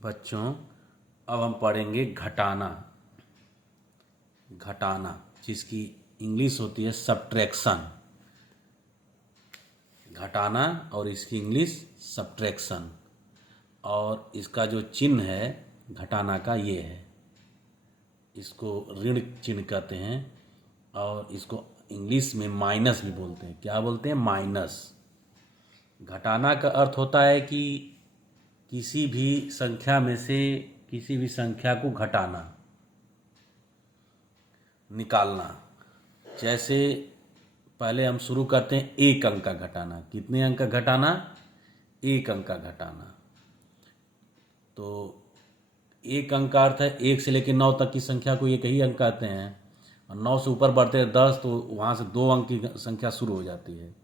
बच्चों, अब हम पढ़ेंगे घटाना। घटाना जिसकी इंग्लिश होती है सब्ट्रैक्शन। घटाना और इसकी इंग्लिश सब्ट्रैक्शन। और इसका जो चिन्ह है घटाना का ये है, इसको ऋण चिन्ह कहते हैं और इसको इंग्लिश में माइनस भी बोलते हैं। क्या बोलते हैं? माइनस। घटाना का अर्थ होता है कि किसी भी संख्या में से किसी भी संख्या को घटाना, निकालना। जैसे पहले हम शुरू करते हैं एक अंक का घटाना। कितने अंक का घटाना? एक अंक का घटाना। तो एक अंक का अर्थ है एक से लेकर 9 तक की संख्या को एक ही अंक कहते हैं, और 9 से ऊपर बढ़ते हैं 10 तो वहाँ से 2 अंक की संख्या शुरू हो जाती है।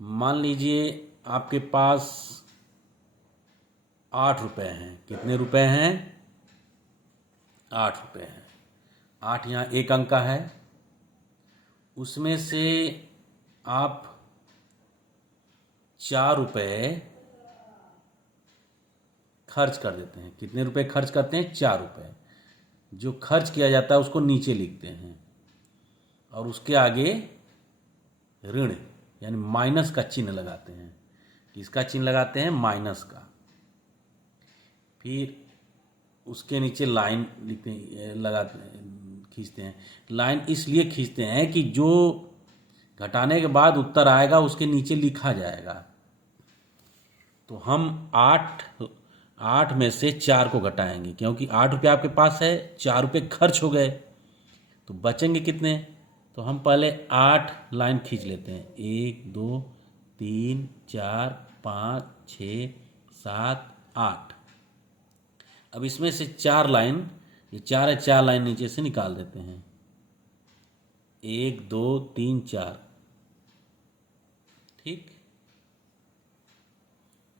मान लीजिए आपके पास 8 रुपये हैं। कितने रुपए हैं? 8 रुपये हैं। 8 यहाँ एक अंक का है। उसमें से आप 4 रुपये खर्च कर देते हैं। कितने रुपए खर्च करते हैं? 4 रुपये। जो खर्च किया जाता है उसको नीचे लिखते हैं और उसके आगे ऋण यानी माइनस का चिन्ह लगाते हैं। किसका चिन्ह लगाते हैं? माइनस का। फिर उसके नीचे लाइन लिखते हैं, लगाते खींचते हैं। लाइन इसलिए खींचते हैं कि जो घटाने के बाद उत्तर आएगा उसके नीचे लिखा जाएगा। तो हम 8 में से 4 को घटाएंगे, क्योंकि 8 रुपये आपके पास है, 4 रुपये खर्च हो गए, तो बचेंगे कितने? तो हम पहले 8 लाइन खींच लेते हैं। 1 2 3 4 5 6 7 8। अब इसमें से 4 लाइन, ये 4 है, 4 लाइन नीचे से निकाल देते हैं। 1 2 3 4। ठीक,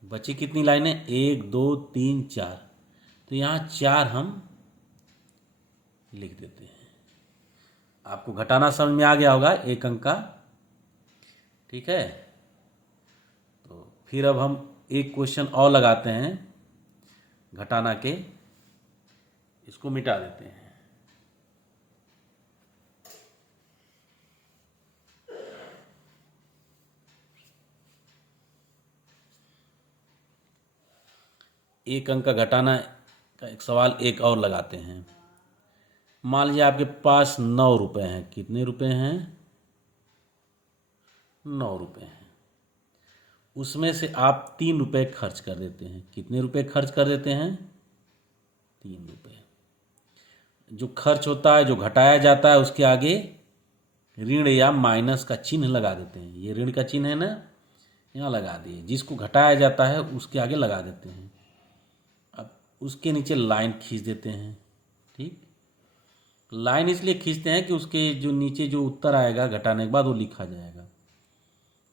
बची कितनी लाइनें? 1 2 3 4। तो यहाँ 4 हम लिख देते हैं। आपको घटाना समझ में आ गया होगा एक अंक का। ठीक है, तो फिर अब हम एक क्वेश्चन और लगाते हैं घटाना के, इसको मिटा देते हैं। एक अंक का घटाना का एक सवाल एक और लगाते हैं। मान लीजिए आपके पास 9 रुपये हैं। कितने रुपए हैं? 9 रुपये हैं। उसमें से आप 3 रुपये खर्च कर देते हैं। कितने रुपये खर्च कर देते हैं? 3 रुपये। जो खर्च होता है, जो घटाया जाता है, उसके आगे ऋण या माइनस का चिन्ह लगा देते हैं। ये ऋण का चिन्ह है ना, यहाँ लगा दिए। जिसको घटाया जाता है उसके आगे लगा देते हैं। अब उसके नीचे लाइन खींच देते हैं। ठीक, लाइन इसलिए खींचते हैं कि उसके जो नीचे जो उत्तर आएगा घटाने के बाद वो लिखा जाएगा।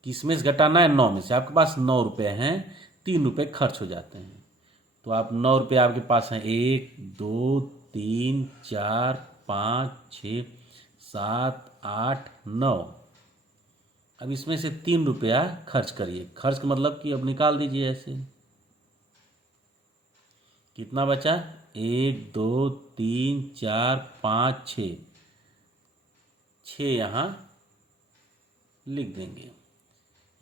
किसमें से घटाना है? 9 में से। आपके पास 9 रुपये हैं, 3 रुपये खर्च हो जाते हैं। तो आप 9 रुपये आपके पास हैं। 1 2 3 4 5 6 7 8 9। अब इसमें से 3 रुपया खर्च करिए। खर्च का मतलब कि अब निकाल दीजिए ऐसे। कितना बचा? 1 2 3 4 5 6। 6 यहाँ लिख देंगे,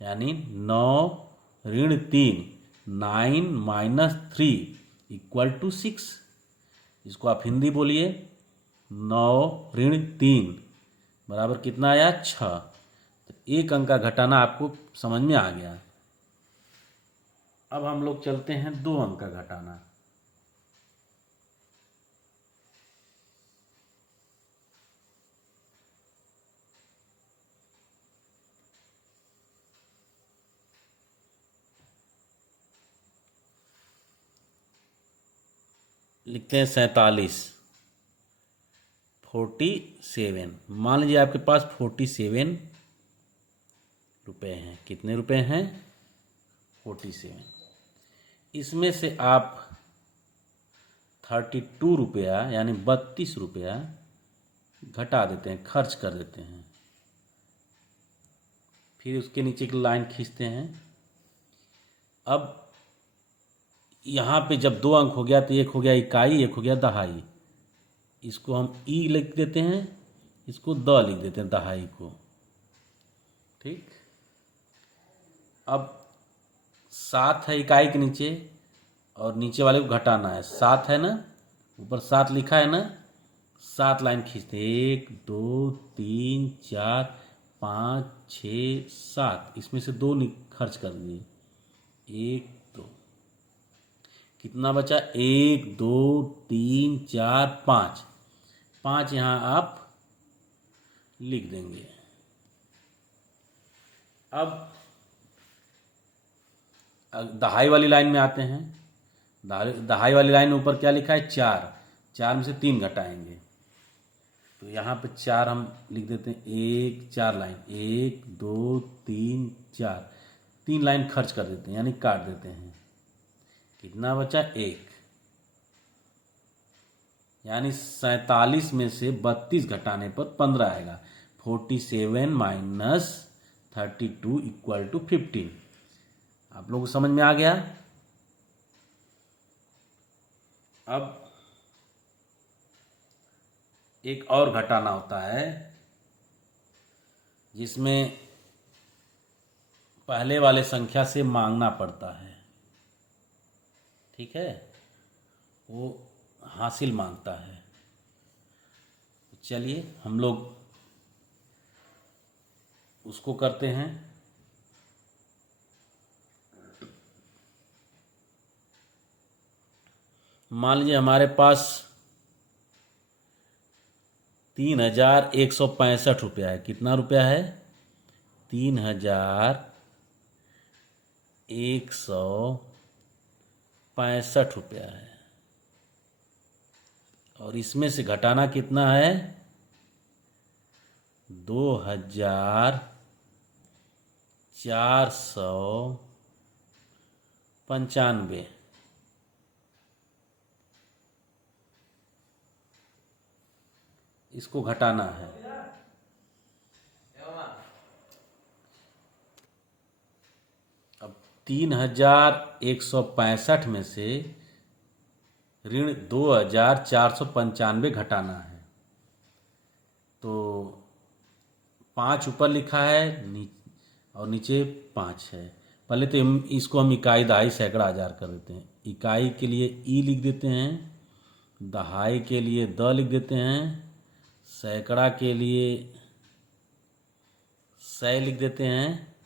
यानी 9 ऋण 3, 9 माइनस 3 इक्वल टू 6। इसको आप हिंदी बोलिए। 9 ऋण 3 बराबर कितना आया? 6। तो एक अंक का घटाना आपको समझ में आ गया। अब हम लोग चलते हैं 2 अंक का घटाना। लिखते हैं 47 47। मान लीजिए आपके पास 47 रुपये हैं। कितने रुपए हैं? 47। इसमें से आप 32 रुपया यानी 32 रुपया घटा देते हैं, खर्च कर देते हैं। फिर उसके नीचे की लाइन खींचते हैं। अब यहाँ पे जब 2 अंक हो गया तो एक हो गया इकाई, एक हो गया दहाई। इसको हम ई लिख देते हैं, इसको द लिख देते हैं, दहाई को। ठीक, अब 7 है इकाई के नीचे और नीचे वाले को घटाना है। 7 है ना, ऊपर 7 लिखा है ना, 7 लाइन खींचते, 1 2 3 4 5 6 7, इसमें से 2 खर्च कर दिए, 1 2, कितना बचा, 1 2 3 4 5, 5 यहाँ आप लिख देंगे। अब दहाई वाली लाइन में आते हैं। दहाई वाली लाइन में ऊपर क्या लिखा है, 4, 4 में से 3 घटाएंगे, तो यहाँ पे 4 हम लिख देते हैं, 1 4 लाइन, 1 2 3 4, 3 लाइन खर्च कर देते हैं, यानी काट देते हैं। कितना बचा, 1, यानी 47 में से 32 घटाने पर 15 आएगा। 47 माइनस 32 इक्वल टू 15। आप लोगों को समझ में आ गया। अब एक और घटाना होता है जिसमें पहले वाले संख्या से मांगना पड़ता है। ठीक है, वो हासिल मांगता है। चलिए हम लोग उसको करते हैं। मान लीजिए हमारे पास 3165 रुपया है। कितना रुपया है, 3165 रुपया है। और इसमें से घटाना कितना है, 2495। इसको घटाना है। अब 3165 में से ऋण 2495 घटाना है। तो 5 ऊपर लिखा है और नीचे 5 है। पहले तो इसको हम इकाई दहाई सैकड़ा हजार कर देते हैं। इकाई के लिए ई लिख देते हैं, दहाई के लिए द लिख देते हैं, सैकड़ा के लिए सै लिख देते हैं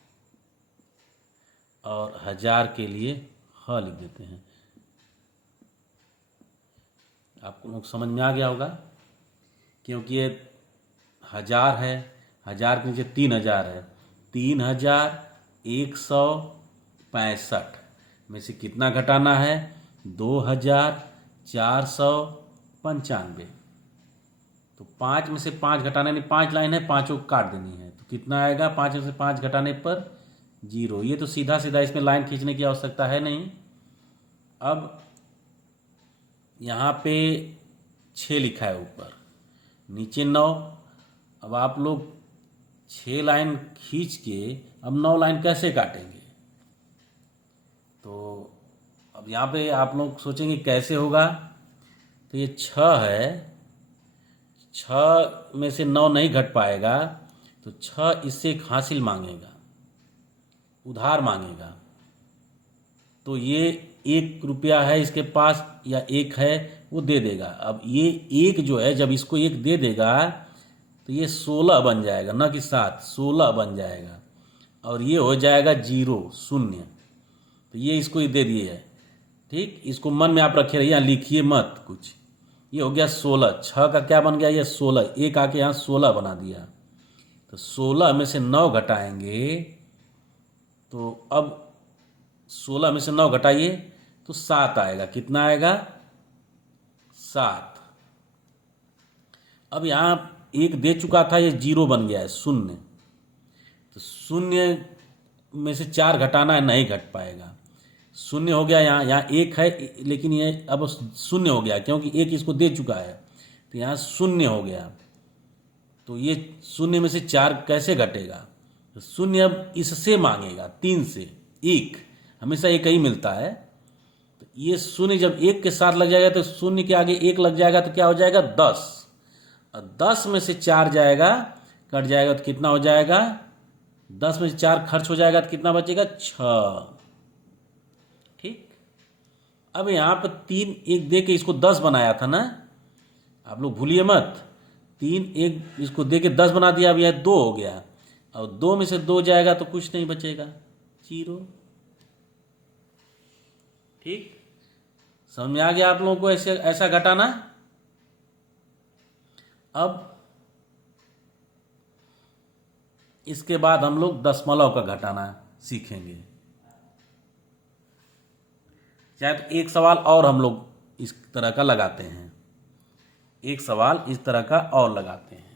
और हजार के लिए ह लिख देते हैं। आपको लोग समझ में आ गया होगा, क्योंकि ये 1000 है, 1000 के नीचे 3000 है। 3165 में से कितना घटाना है, 2495। तो 5 में से 5 घटाने में 5 लाइन है, 5 को काट देनी है। तो कितना आएगा, 5 में से 5 घटाने पर 0। ये तो सीधा सीधा, इसमें लाइन खींचने की आवश्यकता है नहीं। अब यहाँ पे 6 लिखा है ऊपर, नीचे 9। अब आप लोग 6 लाइन खींच के अब 9 लाइन कैसे काटेंगे। तो अब यहाँ पे आप लोग सोचेंगे कैसे होगा। तो ये 6 है, 6 में से 9 नहीं घट पाएगा, तो 6 इससे एक हासिल मांगेगा, उधार मांगेगा। तो ये 1 रुपया है इसके पास या 1 है, वो दे देगा। अब ये 1 जो है, जब इसको 1 दे देगा तो ये 16 बन जाएगा, न कि 7, 16 बन जाएगा। और ये हो जाएगा 0, 0। तो ये इसको ही दे दिए है। ठीक, इसको मन में आप रखे रहिए, यहाँ लिखिए मत कुछ। ये हो गया 16, 6 का क्या बन गया, ये 16, 1 आके यहाँ 16 बना दिया। तो 16 में से 9 घटाएंगे, तो अब 16 में से 9 घटाइए तो 7 आएगा। कितना आएगा, 7। अब यहाँ 1 दे चुका था, ये 0 बन गया है, 0। तो 0 में से 4 घटाना है, नहीं घट पाएगा। 0 हो गया, यहाँ 1 है, लेकिन ये अब 0 हो गया, क्योंकि 1 इसको दे चुका है। तो यहाँ 0 हो गया। तो ये 0 में से 4 कैसे घटेगा, तो 0 अब इससे मांगेगा, 3 से। 1 हमेशा 1 ही मिलता है, तो ये शून्य जब एक के साथ लग जाएगा तो शून्य के आगे एक लग जाएगा तो क्या हो जाएगा 10, और 10 में से 4 जाएगा, कट जाएगा तो कितना हो जाएगा, 10 में से 4 खर्च हो जाएगा तो कितना बचेगा 6। ठीक, अब यहाँ पर 3 1 दे के इसको 10 बनाया था ना, आप लोग भूलिए मत, 3 1 इसको दे के 10 बना दिया, अब यह 2 हो गया, और 2 में से 2 जाएगा तो कुछ नहीं बचेगा, 0। ठीक, समझ में आ गया आप लोगों को ऐसे ऐसा घटाना। अब इसके बाद हम लोग दशमलव का घटाना सीखेंगे। चाहे तो एक सवाल और हम लोग इस तरह का लगाते हैं, एक सवाल इस तरह का और लगाते हैं।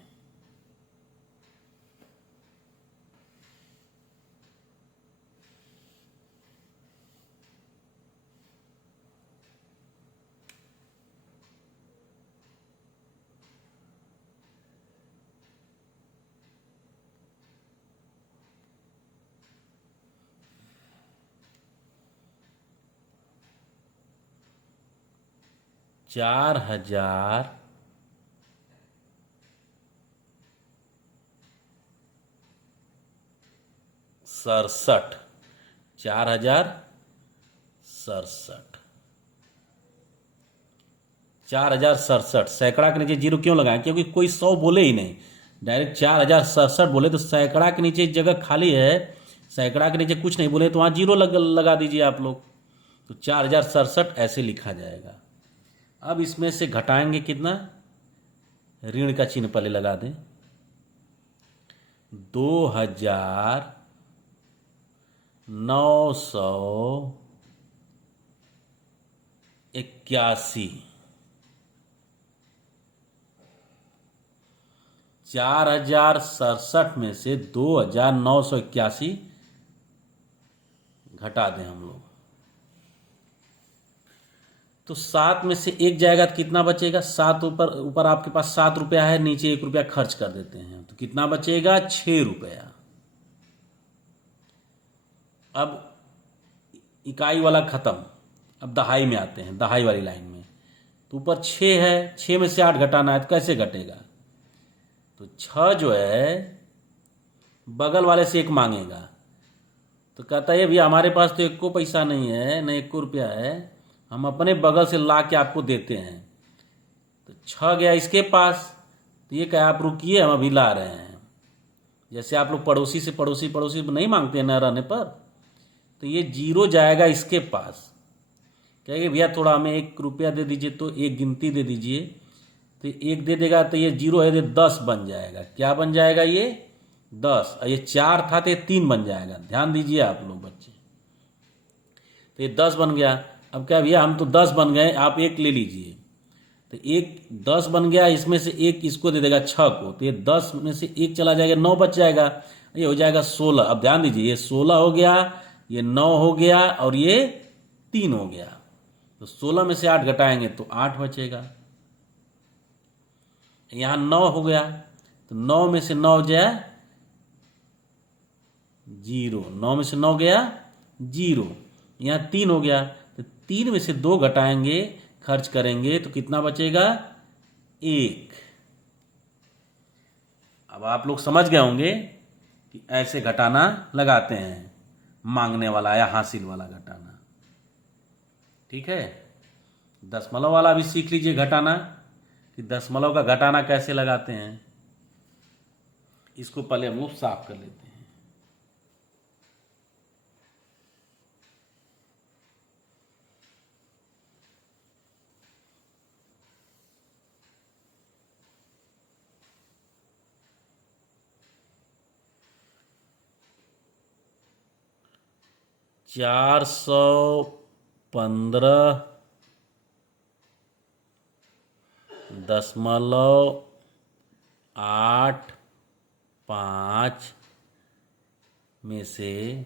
चार हजार सड़सठ, 4067, 4067। सैकड़ा के नीचे जीरो क्यों लगाएं, क्योंकि कोई 100 बोले ही नहीं, डायरेक्ट 4067 बोले, तो सैकड़ा के नीचे जगह खाली है, सैकड़ा के नीचे कुछ नहीं बोले तो वहाँ जीरो लगा दीजिए आप लोग, तो 4067 ऐसे लिखा जाएगा। अब इसमें से घटाएंगे कितना, ऋण का चिन्ह पहले लगा दें, 2981, 4067 में से 2981 घटा दें हम लोग, तो 7 में से 1 जाएगा तो कितना बचेगा, 7 ऊपर आपके पास 7 रुपया है, नीचे 1 रुपया खर्च कर देते हैं, तो कितना बचेगा 6 रुपया। अब इकाई वाला खत्म, अब दहाई में आते हैं, दहाई वाली लाइन में, तो ऊपर 6 है, 6 में से 8 घटाना है तो कैसे घटेगा, तो 6 जो है बगल वाले से 1 मांगेगा, तो कहता है भैया हमारे पास तो 1 को पैसा नहीं है, न 1 को रुपया है, हम अपने बगल से ला के आपको देते हैं, तो 6 गया इसके पास, तो ये कहा आप रुकिए हम अभी ला रहे हैं। जैसे आप लोग पड़ोसी से पड़ोसी नहीं मांगते हैं न रहने पर, तो ये 0 जाएगा इसके पास, कहेंगे भैया थोड़ा हमें 1 रुपया दे दीजिए, तो 1 गिनती दे दीजिए, तो 1 दे देगा, तो ये 0 है, 10 बन जाएगा, क्या बन जाएगा ये 10, और ये 4 था तो ये 3 बन जाएगा, ध्यान दीजिए आप लोग बच्चे, तो ये 10 बन गया। अब क्या भैया हम तो 10 बन गए, आप 1 ले लीजिए, तो 1 10 बन गया, इसमें से 1 इसको दे देगा 6 को, तो ये 10 में से 1 चला जाएगा, 9 बच जाएगा, ये हो जाएगा 16। अब ध्यान दीजिए, ये 16 हो गया, ये 9 हो गया, और ये 3 हो गया, तो 16 में से 8 घटाएंगे तो 8 बचेगा। यहाँ 9 हो गया, तो 9 में से 9 जाए 0, 9 में से 9 गया 0, यहाँ 3 हो गया, तो 3 में से 2 घटाएंगे, खर्च करेंगे तो कितना बचेगा 1। अब आप लोग समझ गए होंगे कि ऐसे घटाना लगाते हैं, मांगने वाला या हासिल वाला घटाना। ठीक है, दशमलव वाला भी सीख लीजिए घटाना, कि दशमलव का घटाना कैसे लगाते हैं। इसको पहले हम लोग साफ कर लेते हैं। चार 415.85 में से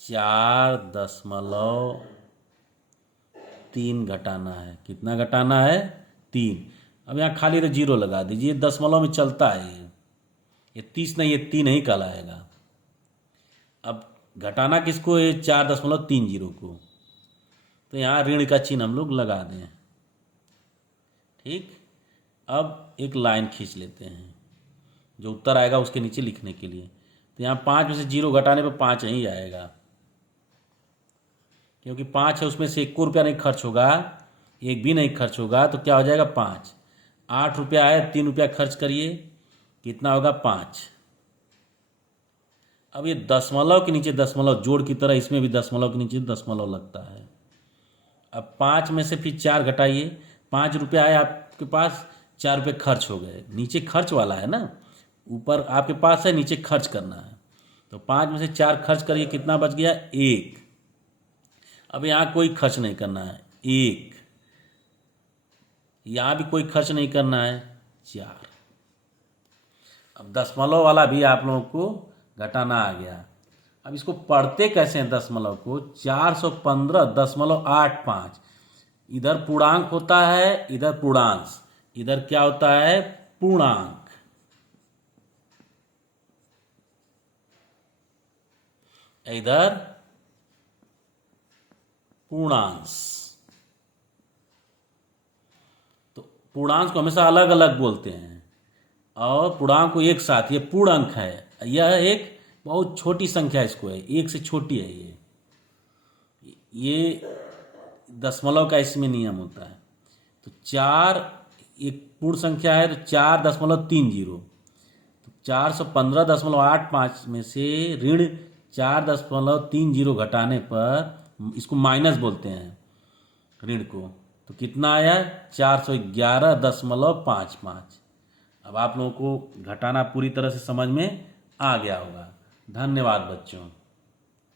4.3 घटाना है। कितना घटाना है 3। अब यहाँ खाली तो 0 लगा दीजिए, दशमलव में चलता है ये 30 नहीं, ये 3 ही कहलाएगा। अब घटाना किसको है? 4.30 को। तो यहाँ ऋण का चिन्ह हम लोग लगा दें। ठीक, अब एक लाइन खींच लेते हैं जो उत्तर आएगा उसके नीचे लिखने के लिए। तो यहाँ 5 में से 0 घटाने पर 5 ही आएगा, क्योंकि 5 है उसमें से 1 रुपया नहीं खर्च होगा, एक भी नहीं खर्च होगा, तो क्या हो जाएगा? 5। 8 रुपया है, 3 रुपया खर्च करिए, कितना होगा? 5। अब ये दशमलव के नीचे दशमलव, जोड़ की तरह इसमें भी दशमलव के नीचे दशमलव लगता है। अब 5 में से फिर 4 घटाइए, 5 रुपया है आपके पास, 4 रुपये खर्च हो गए, नीचे खर्च वाला है ना, ऊपर आपके पास है, नीचे खर्च करना है। तो 5 में से 4 खर्च करिए, कितना बच गया? 1। अब यहाँ कोई खर्च नहीं करना है, 1। यहाँ भी कोई खर्च नहीं करना है, 4। अब दशमलव वाला भी आप लोगों को घटाना आ गया। अब इसको पढ़ते कैसे हैं दशमलव को? 415.85। इधर पूर्णांक होता है, इधर पूर्णांश, इधर क्या होता है? पूर्णांक। इधर पूर्णांश। तो पूर्णांश को हमेशा अलग अलग बोलते हैं और पूर्णांक को एक साथ। ये पूर्ण अंक है, यह एक बहुत छोटी संख्या इसको है, 1 से छोटी है ये दशमलव का इसमें नियम होता है। तो 4 एक पूर्ण संख्या है, तो 4.30। तो 415.85 में से ऋण 4.30 घटाने पर, इसको माइनस बोलते हैं ऋण को, तो कितना आया? 411.55। अब आप लोगों को घटाना पूरी तरह से समझ में आ गया होगा। धन्यवाद बच्चों।